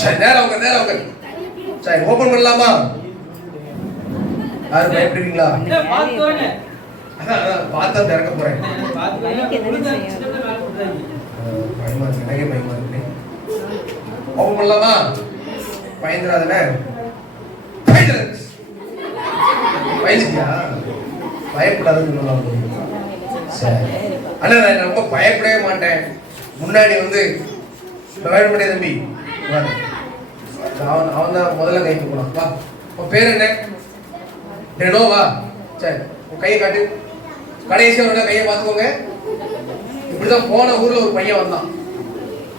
சரி நேரம் உங்க சரி ஓபன் பண்ணலாமா? யாரும் பயப்படுவீங்களா? பார்த்தா திறக்க போறேன். பயமா இருக்கு. ஓபன் பண்ணலாமா? பயந்துடாதே. பயப்படாதுன்னு சொல்லலாம். சரி ஆனா நான் ரொம்ப பயப்படவே மாட்டேன். முன்னாடி வந்து பயப்பட தம்பி அவன் தான் முதல்ல கை தூக்கலாம். வா உன் பேர் என்ன? டெனோவா? சரி உன் கையை காட்டு. கடைசியாக கையை பார்த்துக்கோங்க. இப்படிதான் போன ஊர்ல ஒரு பையன் வந்தான்.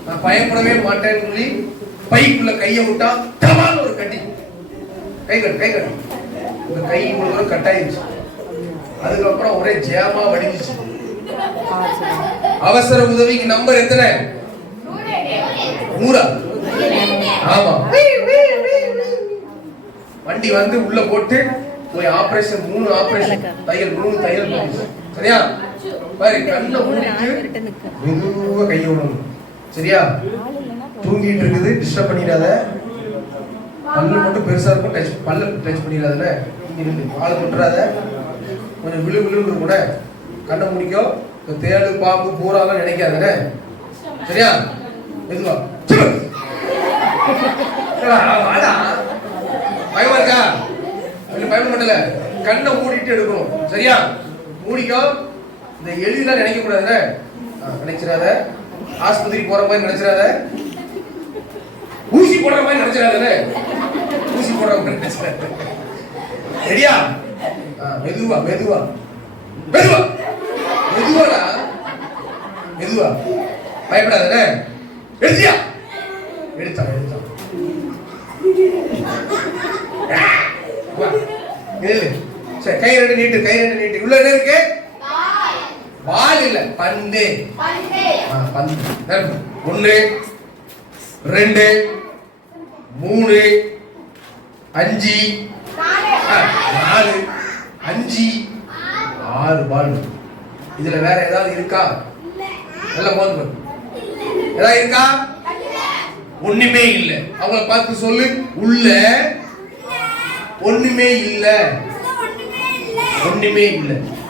நான் பயப்படவே மாட்டேன்னு சொல்லி பைக்குள்ள கையை விட்டா டமால் ஒரு கட்டி. கை கட்டு இந்த கை இவ்வளவு கட்டாயிருச்சு. அதுக்கப்புறம் ஒரே ஜேமா வடிஞ்சிச்சு. அவசர உதவிக்கு நம்பர் எத்தனை? 100. ஆமா வண்டி வந்து உள்ள போட்டு போய் ஆபரேஷன் 3 ஆபரேஷன் மூணு தையல் சரியா? பாரு கண்ணை மூடிட்டு மெதுவா கையை விடணும் சரியா? தூங்கிட்டு இருக்குது டிஸ்டர்ப் பண்ணிடாத. பல்லு மட்டும் பெருசா இருக்கும், பல்ல டச் பண்ணிடாத. ஆளை கொட்டுறாத. கொஞ்சம் விழுன்னு கூட கண்ணை முடிக்கோ. தேடு பாம்பு பூராலாம் நினைக்காதானே சரியா? மெதுவா பயமா இருக்கா? பயப்பட மாட்டல. கண்ணை மூடிட்டு எடுக்கணும் சரியா? மூடிக்கோ. இந்த எளிதெல்லாம் நினைக்க கூடாது. நினைச்சிடாத. ஆஸ்பத்திரி போற மாதிரி நினைச்சிடாத. ஊசி போடுற மாதிரி நினைச்சிடாத. ஊசி போடுற மாதிரி நினைச்சிடாத. சரியா? மெதுவா பயப்படாத. எடுத்தியா? எடுத்தான் சரி. கை ரெண்டு நீட்டு. உள்ள என்ன இருக்கு? பால் இல்ல, பந்து. பந்து 1 2 3 5 4 5 6 பால். இதுல வேற ஏதாவது இருக்கா? எல்லாம் போது. ஏதாவது இருக்கா? ஒண்ணுமே இல்ல. அவங்கள பார்த்து சொல்லு. உள்ள ஒண்ணுமே இல்ல.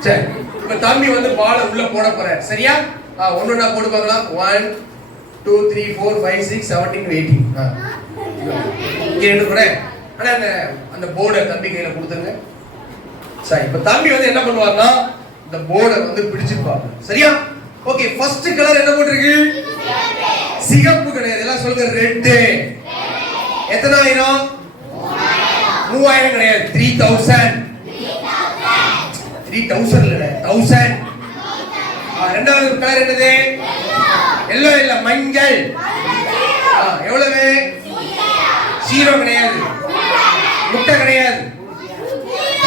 சரி இப்ப தம்பி வந்து பாலை உள்ள போட போற சரியா? ஒண்ணு நான் போட்டு பார்க்கலாம். 1 2 3 4 5 6 17 18. இங்க என்ன கூட ஆனா அந்த போர்டை தம்பி கையில கொடுத்துருங்க. சரி இப்ப தம்பி வந்து என்ன பண்ணுவாருன்னா இந்த போர்டை வந்து பிடிச்சிருப்பாங்க சரியா? ஓகே ஃபர்ஸ்ட் கலர் என்ன போட்டிருக்கு? சிகப்பு கிடையாது. எல்லாம் சொல்லுங்க. ரெட். எத்தனை ஆயிரம்? 3000 கிடையாது. 3000 இல்ல 1000. இரண்டாவது கலர் என்னது? எல்லோ இல்ல மஞ்சள். எவ்வளவு? 0 கிடையாது. முட்டை கிடையாது.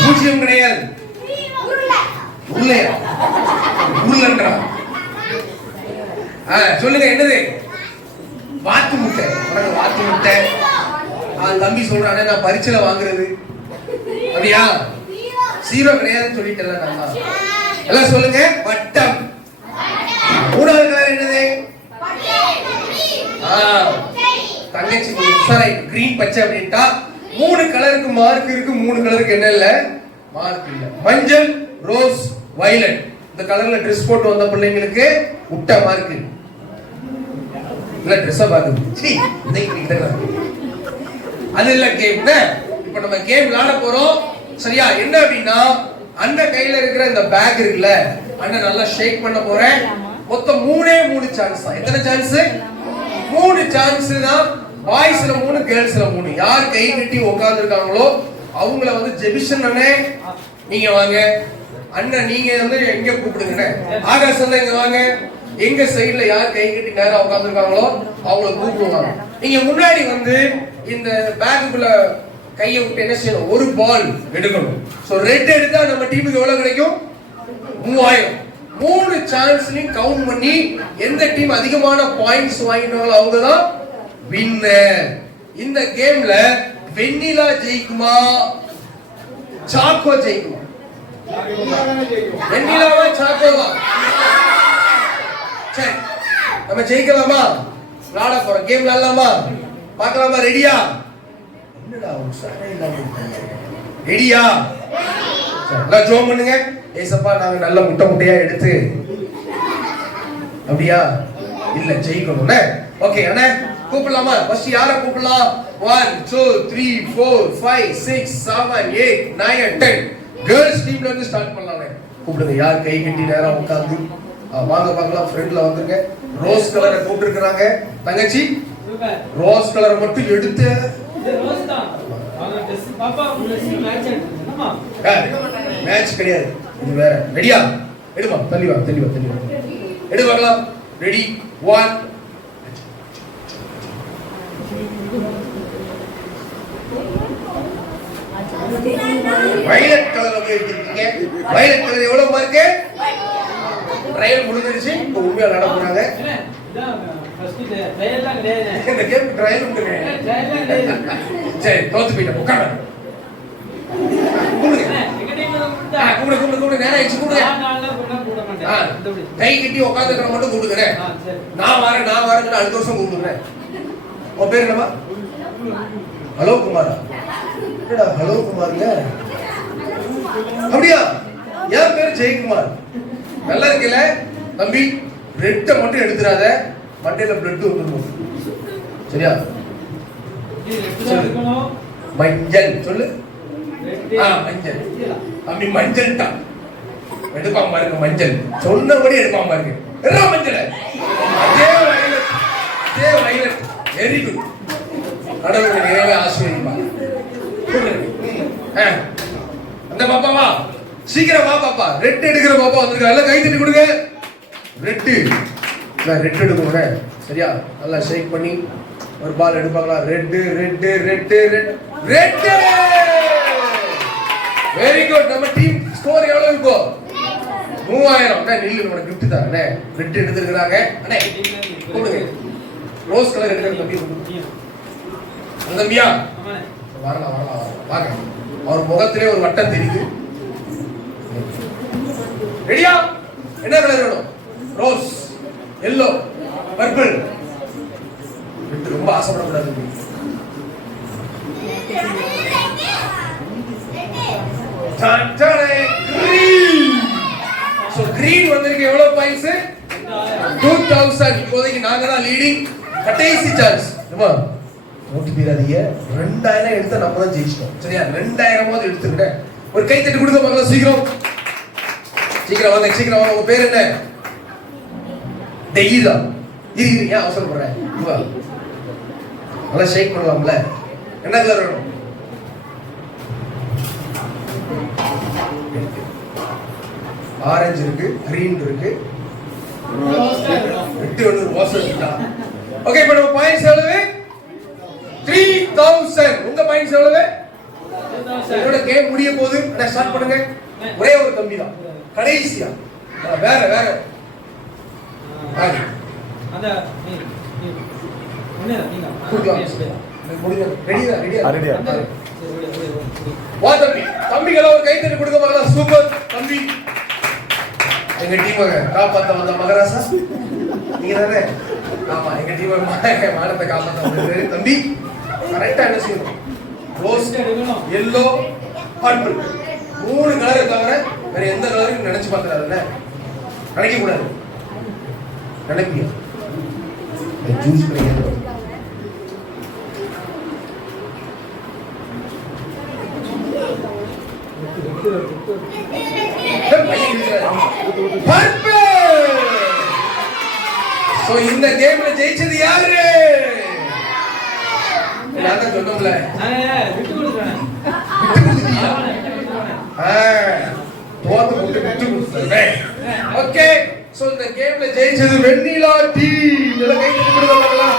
0 கிடையாது. உருளையா? சொல்லுங்க என்னது? வாத்து முட்டை. வாத்து முட்டை. தம்பி சொல்றானே நான் பரீட்சையில வாங்குறது அப்படியா? 0 கிடையாதுன்னு சொல்லிட்டேன்ல நான். எல்லாம் சொல்லுங்க. வட்டம். மூணாவது கலர் என்னது? தங்கச்சி கிரீன் பச்சை அப்படின்ட்டா 3 கலருக்கு மார்க் இருக்கு. 3 கலருக்கு என்ன இல்ல? மார்க் இல்ல. மஞ்சள், ரோஸ், வயலட். இந்த கலர்ல ட்ரெஸ் போட்டு வந்த பிள்ளைங்களுக்கு முட்டை மார்க் இல்ல. ட்ரெஸ்ஸா பாக்குது. அது இல்ல கேம். இப்ப நம்ம கேம் விளையாட போறோம் சரியா? என்ன அப்படின்னா அண்ணன் கையில இருக்கிற இந்த பேக் இருக்குல்ல, அண்ணன் நல்லா ஷேக் பண்ண போறேன். மொத்தம் 3 சான்ஸ் தான். எத்தனை சான்ஸ்? 3 சான்ஸ் தான். பாய்ஸ்ல 3 கேர்ள்ஸ்ல 3. யார் கை கட்டி உட்கார்ந்து இருக்காங்களோ அவங்கள வந்து ஜெபிஷன் அண்ணே நீங்க வாங்க. அண்ணன் நீங்க வந்து எங்க கூப்பிடுங்க. ஆகாஷ் அண்ணா இங்க வாங்க. எங்க சைடுல யார் கை கட்டி நேரா உட்கார்ந்து இருக்காங்களோ அவங்கள கூப்பிடுவாங்க. நீங்க முன்னாடி வந்து இந்த பேக்குக்குள்ள கையை விட்டு என்ன செய்யணும்? ஒரு பால் எடுக்கணும். சோ ரெட் எடுத்தா நம்ம டீமுக்கு எவ்வளவு கிடைக்கும்? 3000. 3 சான்ஸ்லயும் கவுண்ட் பண்ணி எந்த டீம் அதிகமான பாயிண்ட்ஸ் வாங்கினாங்களோ அவங்க தான் வின்னர். இந்த கேம்ல வெண்ணிலா ஜெயிக்குமா சாக்கோ ஜெயிக்குமா? வெண்ணிலாவா சாக்கோவா? சரி நம்ம ஜெயிக்கலாமா? விளையாட போறோம். கேம் விளையாடலாமா? பார்க்கலாமா? ரெடியா? என்னடா உற்சாகமே இல்லாம இருக்கீங்க? ரெடியா? எல்லாம் ஜோம் பண்ணுங்க. ஏசப்பா நாங்க நல்ல முட்டையா எடுத்து அப்படியா இல்ல ஜெயிக்கணும்னே. ஓகே அண்ணே கூப்பிடலாமா? ஃபர்ஸ்ட் யார கூப்பிடலாம்? 1 2 3 4 5 6 7 8 9 10 கேர்ள்ஸ் டீம்ல இருந்து ஸ்டார்ட் பண்ணலாமே. கூப்பிடுங்க. யார் கை கட்டி நேரா உட்கார்ந்து வாங்க பார்க்கலாம். ஃப்ரெண்ட்ல வந்துருங்க. ரோஸ் கலரை கூப்பிட்டுருக்காங்க. தங்கச்சி ரோஸ் கலரை மட்டும் எடுத்து ரோஸ் தான் அவங்க Dress பாப்பா Dress மேட்ச் ஆடுதுமா. மேட்ச் கிடையாது இது வேற. ரெடியா? எடுமா. தள்ளி வா. எடு பார்க்கலாம். ரெடி 1 வயலட் கலர் அப்படியே வச்சிருக்கீங்க. வயலட் கலர் எவ்வளவு மார்க்கு? ட்ரையல் முடிஞ்சிருச்சு. இப்போ உண்மையா நட போறாங்க. இதான் ஃபர்ஸ்ட் ட்ரையல்லாம் கிடையாது. இந்த கேம் ட்ரையல் கிடையாது. ட்ரையல்லாம் கிடையாது. சரி தோத்து போயிட்ட. உட்காரு. கூடுங்க. எங்க டீம்ல கூடுதா? கூடு நேரா எச்சு கூடுங்க. நான் கூட மாட்டேன். கை கட்டி உட்கார்ந்துக்கற மட்டும் கூடுங்க. சரி. நான் வரேன்னு அடுத்த வருஷம் கூடுங்க. உன் பேர் என்னமா? ஹலோ குமாரா? என்னடா ஹலோ குமார்ல? அப்படியா? என் பேர் ஜெயக்குமார். நல்லா இருக்கல தம்பி. பிரெட்டை மட்டும் எடுத்துறாத. மண்டையில பிளட் வந்துடும். சரியா? மஞ்சள் சொல்லு. மஞ்சள் தம்பி. மஞ்சள் தான் எடுப்பாம பாருங்க. மஞ்சள் சொன்னபடி எடுப்பாம பாருங்க. என்ன மஞ்சள்? அதே வயலட். Very good. கடவுளை நிறைவே ஆசீர்வதிப்பாங்க. அந்த பாப்பாவா? சீக்கிரம் வா பாப்பா. ரெட் எடுக்கிற பாப்பா வந்திருக்கா. எல்லாம் கை தட்டி கொடுங்க. ரெட் எடுக்கணும். சரியா? நல்லா ஷேக் பண்ணி ஒரு பால் எடுப்பாங்களா? ரெட். Very good. நம்ம டீம் ஸ்கோர் எவ்வளவு இருக்கும்? 3000. அண்ணா நில்லு. உனக்கு gift தான். அண்ணே ரெட் எடுத்துக்கறாங்க. அண்ணே கூப்பிடுங்க. ரோஸ் கலர் எடுக்கிற தம்பி. அந்த தம்பியா? வரலாம். வாங்க. அவர் முகத்திலே ஒரு வட்டம் தெரியுது. ரெடியா? என்ன கலர் வேணும்? Rose, yellow, purple. ரெட் ரொம்ப ஆசைப்படக்கூடாது. green. So green வந்திருக்கு. எவ்வளவு பாயிண்ட்ஸ்? 2000. இப்போதைக்கு நாங்க தான் லீடிங். கடைசி சான்ஸ். ஏமா நோட்டு பீராதீங்க. 2000 எடுத்தா நம்ம தான் ஜெயிச்சிட்டோம். சரியா? 2000 எடுத்துருங்க. ஒரு கை தட்டி கொடுங்க பார்க்கலாம். சீக்கிரம் வாங்க. உங்க பேர் என்ன? டெய்லா. ஏன் அவசரப்படுறேன்? நல்லா ஷேக் பண்ணலாம்ல. என்ன கலர் வேணும்? ஆரஞ்சு இருக்கு, கிரீன் இருக்கு, ரெட் ஒன்று ரோஸ் இருக்கு. ஓகே இப்போ நம்ம பாயிண்ட்ஸ் எவ்வளவு? 3000. உங்க பாயிண்ட்ஸ் எவ்வளவு? 2000. என்னோட கேம் முடிய போகுது. நான் ஸ்டார்ட் பண்ணுங்க. ஒரே ஒரு தம்பி தான் கடைசியா. வேற அந்த என்ன நீங்க ரெடியா? வா தம்பிகள ஒரு கை தட்டி கொடுங்க பார்க்கலாம். சூப்பர் தம்பி. எங்க டீமை காப்பாத்த வந்த மகராசா நீங்க தானே? ஆமா, எங்க டீமை மானத்தை காப்பாத்த வந்தது தம்பி. கரெக்டா என்ன செய்யணும்? Rose, yellow, purple. 3 கலரை தவிர வேற எந்த கலரும் நினைச்சு பார்த்துறாருல்ல. நினைக்க கூடாது. நினைப்பியா? ஜூஸ் கிடையாது. சோ இந்த கேம்ல ஜெயிச்சது யாரு? நான் சொன்னோம்ல. விட்டு கொடுறேன். ஓகே, சோ இந்த கேம்ல ஜெயிச்சது வெண்ணிலா டீம். எல்லாம் கை தட்டி கொடுங்க பார்க்கலாம்.